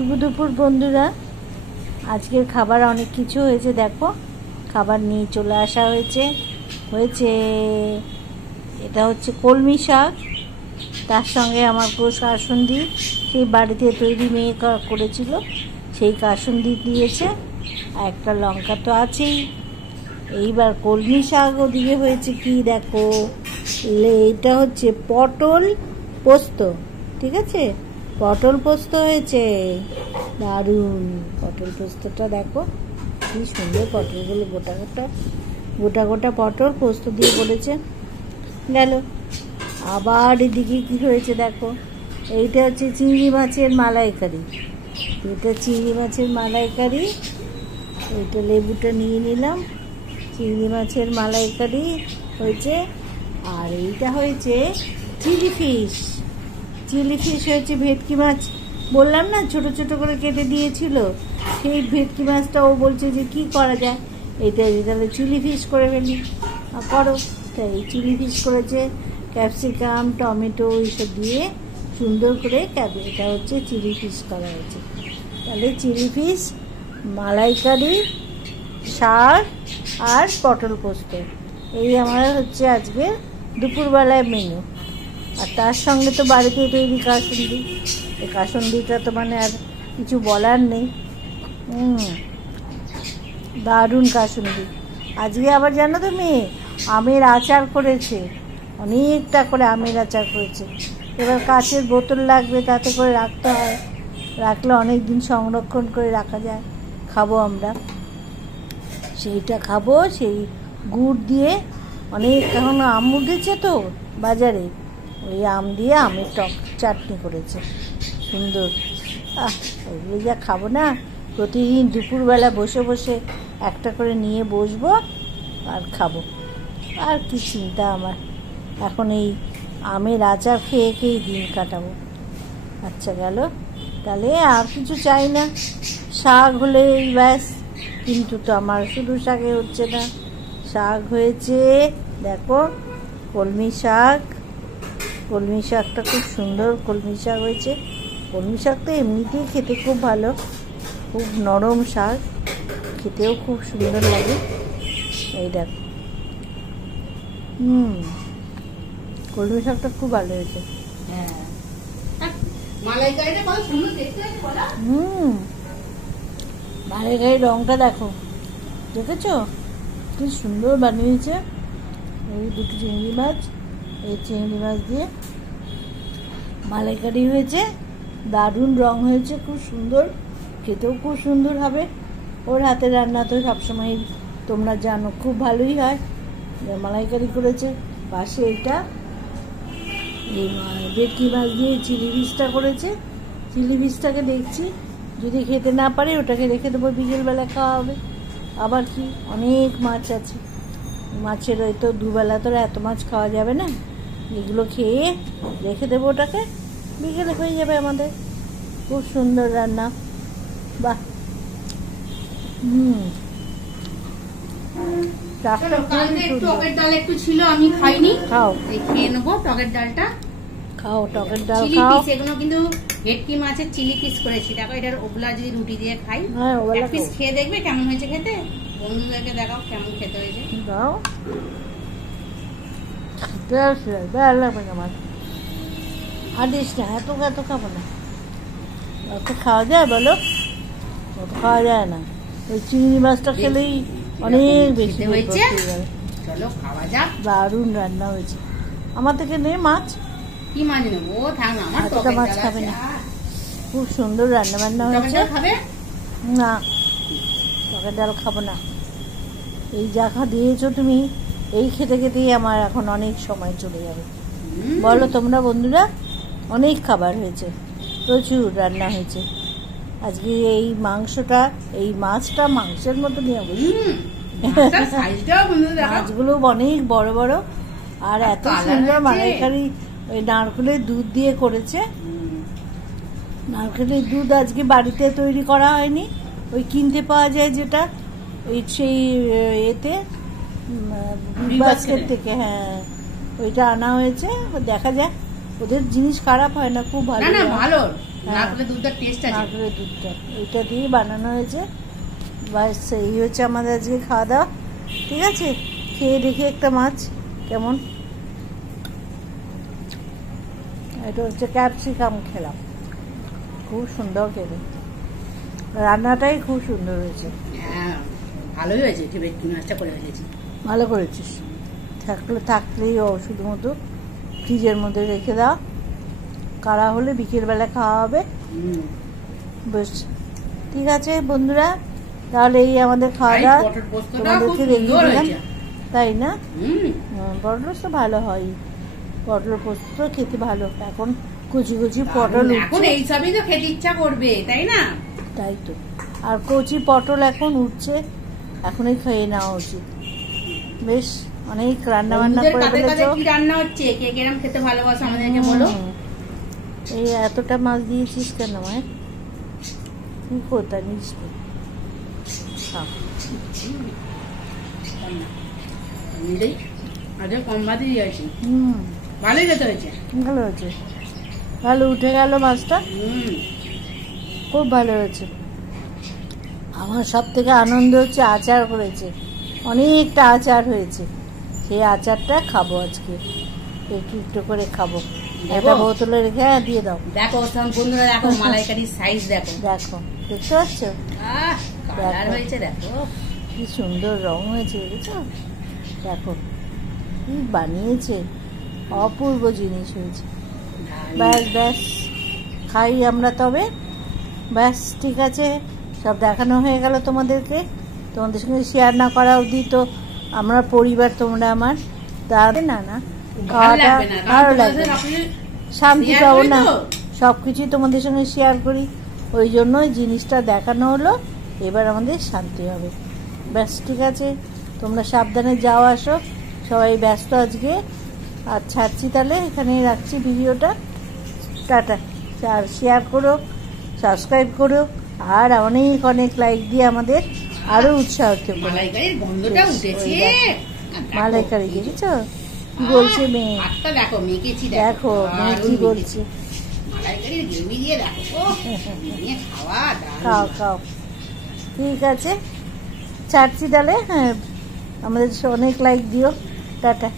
শুভ দুপুর বন্ধুরা। আজকের খাবার অনেক কিছু হয়েছে, দেখো খাবার নিয়ে চলে আসা হয়েছে। এটা হচ্ছে কলমি শাক, তার সঙ্গে আমার কাসুন্দি সেই বাড়িতে তৈরি মেয়ে করেছিল, সেই কাসুন্দি দিয়েছে, আর একটা লঙ্কা তো আছেই। এইবার কলমি শাক ওদিকে হয়েছে কি দেখো, এটা হচ্ছে পটল পোস্ত, ঠিক আছে, পটল পোস্ত হয়েছে, দারুণ পটল পোস্তটা দেখো কি সুন্দর, পটলগুলো গোটা গোটা গোটা গোটা পটল পোস্ত দিয়ে করেছে। গেল আবার এদিকে কি হয়েছে দেখো, এইটা হচ্ছে চিংড়ি মাছের মালাইকারি, এটা চিংড়ি মাছের মালাইকারি, এইটা লেবুটা নিয়ে নিলাম, চিংড়ি মাছের মালাইকারি হয়েছে। আর এইটা হয়েছে চিলি ফিশ, চিলি ফিশ হয়েছে, ভেটকি মাছ বললাম না ছোট ছোট করে কেটে দিয়েছিল, সেই ভেটকি মাছটা ও বলছে যে কি করা যায়, এইটা তাহলে চিলি ফিশ করে ফেলি, করো। তাই চিলি ফিশ করেছে, ক্যাপসিকাম টমেটো এইসব দিয়ে সুন্দর করে এটা হচ্ছে চিলি ফিশ করা হয়েছে। তাহলে চিলি ফিশ, মালাইকারি, শাক আর পটল পোস্ত, এই আমার হচ্ছে আজকে দুপুরবেলায় মেনু। আর তার সঙ্গে তো বাড়িতে তৈরি কাসুন্দি, এই কাসুন্দিটা তো মানে আর কিছু বলার নেই, দারুণ কাসুন্দি। আজকে আবার জানো তো মেয়ে আমের আচার করেছে, অনেকটা করে আমের আচার করেছে। এবার কাচের বোতল লাগবে, তাতে করে রাখতে হয়, রাখলে অনেক দিন সংরক্ষণ করে রাখা যায়, খাবো আমরা, সেইটা খাবো। সেই গুড় দিয়ে অনেক, এখন আম উঠেছে তো বাজারে, ওই আম দিয়ে আমের টক চাটনি করেছে সুন্দর। ওইগুলো যা খাবো না, প্রতিদিন দুপুরবেলা বসে বসে একটা করে নিয়ে বসবো আর খাবো, আর কি চিন্তা আমার, এখন এই আমের আচার খেয়ে খেয়েই দিন কাটাবো। আচ্ছা গেল, তাহলে আর কিছু চাই না, শাক হলে এই ব্যাস। কিন্তু তো আমার শুধু শাকে হচ্ছে না, শাক হয়েছে দেখো, কলমি শাক, কলমি শাকটা খুব সুন্দর কলমি শাক হয়েছে। কলমি শাক তো এমনিতেই খেতে খুব ভালো, খুব নরম শাক, খেতেও খুব সুন্দর লাগে। এই দেখো, কলমি শাকটা খুব ভালো হয়েছে। মালাইকারির রংটা দেখো, দেখেছো কি সুন্দর বানিয়েছে। এই দুটো চিংড়ি মাছ, এই চিংড়ি মাছ দিয়ে মালাইকারি হয়েছে, দারুণ রং হয়েছে, খুব সুন্দর, খেতেও খুব সুন্দর হবে। ওর হাতের রান্না তো সবসময় তোমরা জানো খুব ভালোই হয়। মালাইকারি করেছে, পাশে এটা এই ভেটকি মাছ দিয়ে চিলি ফিশটা করেছে। চিলি ফিশটাকে দেখছি যদি খেতে না পারে ওটাকে রেখে দেবো, বিকেলবেলা খাওয়া হবে। আবার কি অনেক মাছ আছে, মাছের ওই তো দুবেলা তো এত মাছ খাওয়া যাবে না, এগুলো খেয়ে রেখে দেবো, ওটাকে বিকেলে হয়ে যাবে আমাদের। খুব সুন্দর রান্না, বাহ। টকের ডাল একটু ছিল, আমি খাইনি, খাও, খেয়ে নেবো টকের ডালটা। খাও টকের ডাল খাও। এগুলো কিন্তু ভেটকি মাছের চিলি পিস করেছি, দেখো এটার ওবলা যদি রুটি দিয়ে খাই, এক পিস খেয়ে দেখবে কেমন হয়েছে খেতে, বন্ধুদেরকে দেখাও কেমন খেতে হয়েছে। দাও, আর দিস না, এত এত খাবো না, অত খাওয়া যায় বলো, অত খাওয়া যায় না। ওই চিংড়ি মাছটা খেলেই অনেক বেশি হয়েছে। চলো খাওয়া যাক, দারুণ রান্না হয়েছে। আমার থেকে নে মাছ, কি মাছ নেবো, থাক না, আমার এতটা মাছ খাবে না, খুব সুন্দর রান্না বান্না হয়েছে। না টকের ডাল খাবো না, এই যা দিয়েছো তুমি, এই খেতে খেতেই আমার এখন অনেক সময় চলে যাবে। বলো তোমরা বন্ধুরা, অনেক খাবার হয়েছে, প্রচুর রান্না হয়েছে আজকে। এই মাংসটা, এই মাছটা মাংসের মতো নিয়ে মাছগুলো অনেক বড় বড়, আর এত সুন্দর মালাইকারি, ওই নারকেলের দুধ দিয়ে করেছে। নারকেলের দুধ আজকে বাড়িতে তৈরি করা হয়নি, ওই কিনতে পাওয়া যায় যেটা, ওই সেই এতে বাস্কেট থেকে, হ্যাঁ ওইটা আনা হয়েছে। দেখা যাক, ওদের জিনিস খারাপ হয় না, খুব ভালো। নারকেলের দুধটার টেস্ট আছে। নারকেলের দুধটা ওইটা দিয়ে বানানো হয়েছে। বাস এই হচ্ছে আমাদের আজকে খাওয়া দাওয়া। ঠিক আছে, খেয়ে দেখি একটা মাছ কেমন। এটা হচ্ছে ক্যাপসিকাম খেলাম, খুব সুন্দর খেতে, রান্নাটাই খুব সুন্দর হয়েছে। হ্যাঁ ভালোই হয়েছে, ভেটকি মাছটা করে ফেলেছি। ভালো করেছিস। থাকলেই শুধুমাত্র ফ্রিজের মধ্যে রেখে দাও, কারা হলে বিকেলবেলা খাওয়া হবে। বেশ ঠিক আছে বন্ধুরা, তাহলে এই আমাদের খাওয়া দাওয়া তোমাদেরকে দেখিয়ে দিলাম, তাই না? পটল পোস্ত ভালো হয়, পটল পোস্ত খেতে ভালো। এখন কুচি কুচি পটল এখন এইসবই তো খেতে ইচ্ছা করবে, তাই না? তাই তো, আর কচি পটল এখন উঠছে, এখনই খেয়ে নেওয়া উচিত। বেশ অনেক রান্না বান্না করে ফেলেছো। কি রান্না হচ্ছে, কে কেরম খেতে ভালোবাসো আমাদেরকে বলো। এই এতটা মাছ দিয়েছিস কেন মায়ের, কি করতে নিস? কম ভাতই দিয়েছি, ভালোই খেতে হয়েছে। ভালো হয়েছে, ভালো উঠে গেল মাছটা, খুব ভালো হয়েছে। আমার সব থেকে আনন্দ হচ্ছে আচার করেছে, অনেকটা আচার হয়েছে। সেই আচারটা খাবো আজকে, একটু একটু করে খাবো। একটা বোতলে রেখে দিয়ে দাও। দেখো বন্ধুরা, দেখো মালাইকারির সাইজ দেখো, দেখো দেখতে পাচ্ছ, কালার হয়েছে দেখো কি সুন্দর রং হয়েছে, বুঝছো? দেখো কি বানিয়েছে, অপূর্ব জিনিস হয়েছে। ব্যাস ব্যাস খাই আমরা তবে। ব্যাস ঠিক আছে, সব দেখানো হয়ে গেল তোমাদেরকে। তোমাদের সঙ্গে শেয়ার না করা অবধি তো আমরা পরিবার, তোমরা আমার, তাহলে না না খাওয়াটা ভালো লাগবে, শান্তি পাবো না। সব কিছুই তোমাদের সঙ্গে শেয়ার করি, ওই জন্যই জিনিসটা দেখানো হলো, এবার আমাদের শান্তি হবে। ব্যাস ঠিক আছে, তোমরা সাবধানে যাও আসো, সবাই ব্যস্ত আজকে। আর ছাড়ছি তাহলে, এখানেই রাখছি ভিডিওটা। টাটা। আর শেয়ার করো, সাবস্ক্রাইব করো, আর অনেক অনেক লাইক দিয়ে আমাদের আরো উৎসাহ করো। মালাইকারির গন্ধটা উঠেছে, মালাইকারি দেখেছো কি বলছে মেয়ে, দেখো মেখেছি, দেখো মেয়ে কি বলছে। মালাইকারির গ্রেভি দিয়ে দেখো, খাও খাও। ঠিক আছে, ছাড়ছি তাহলে। হ্যাঁ, আমাদের অনেক লাইক দিও। টাটা।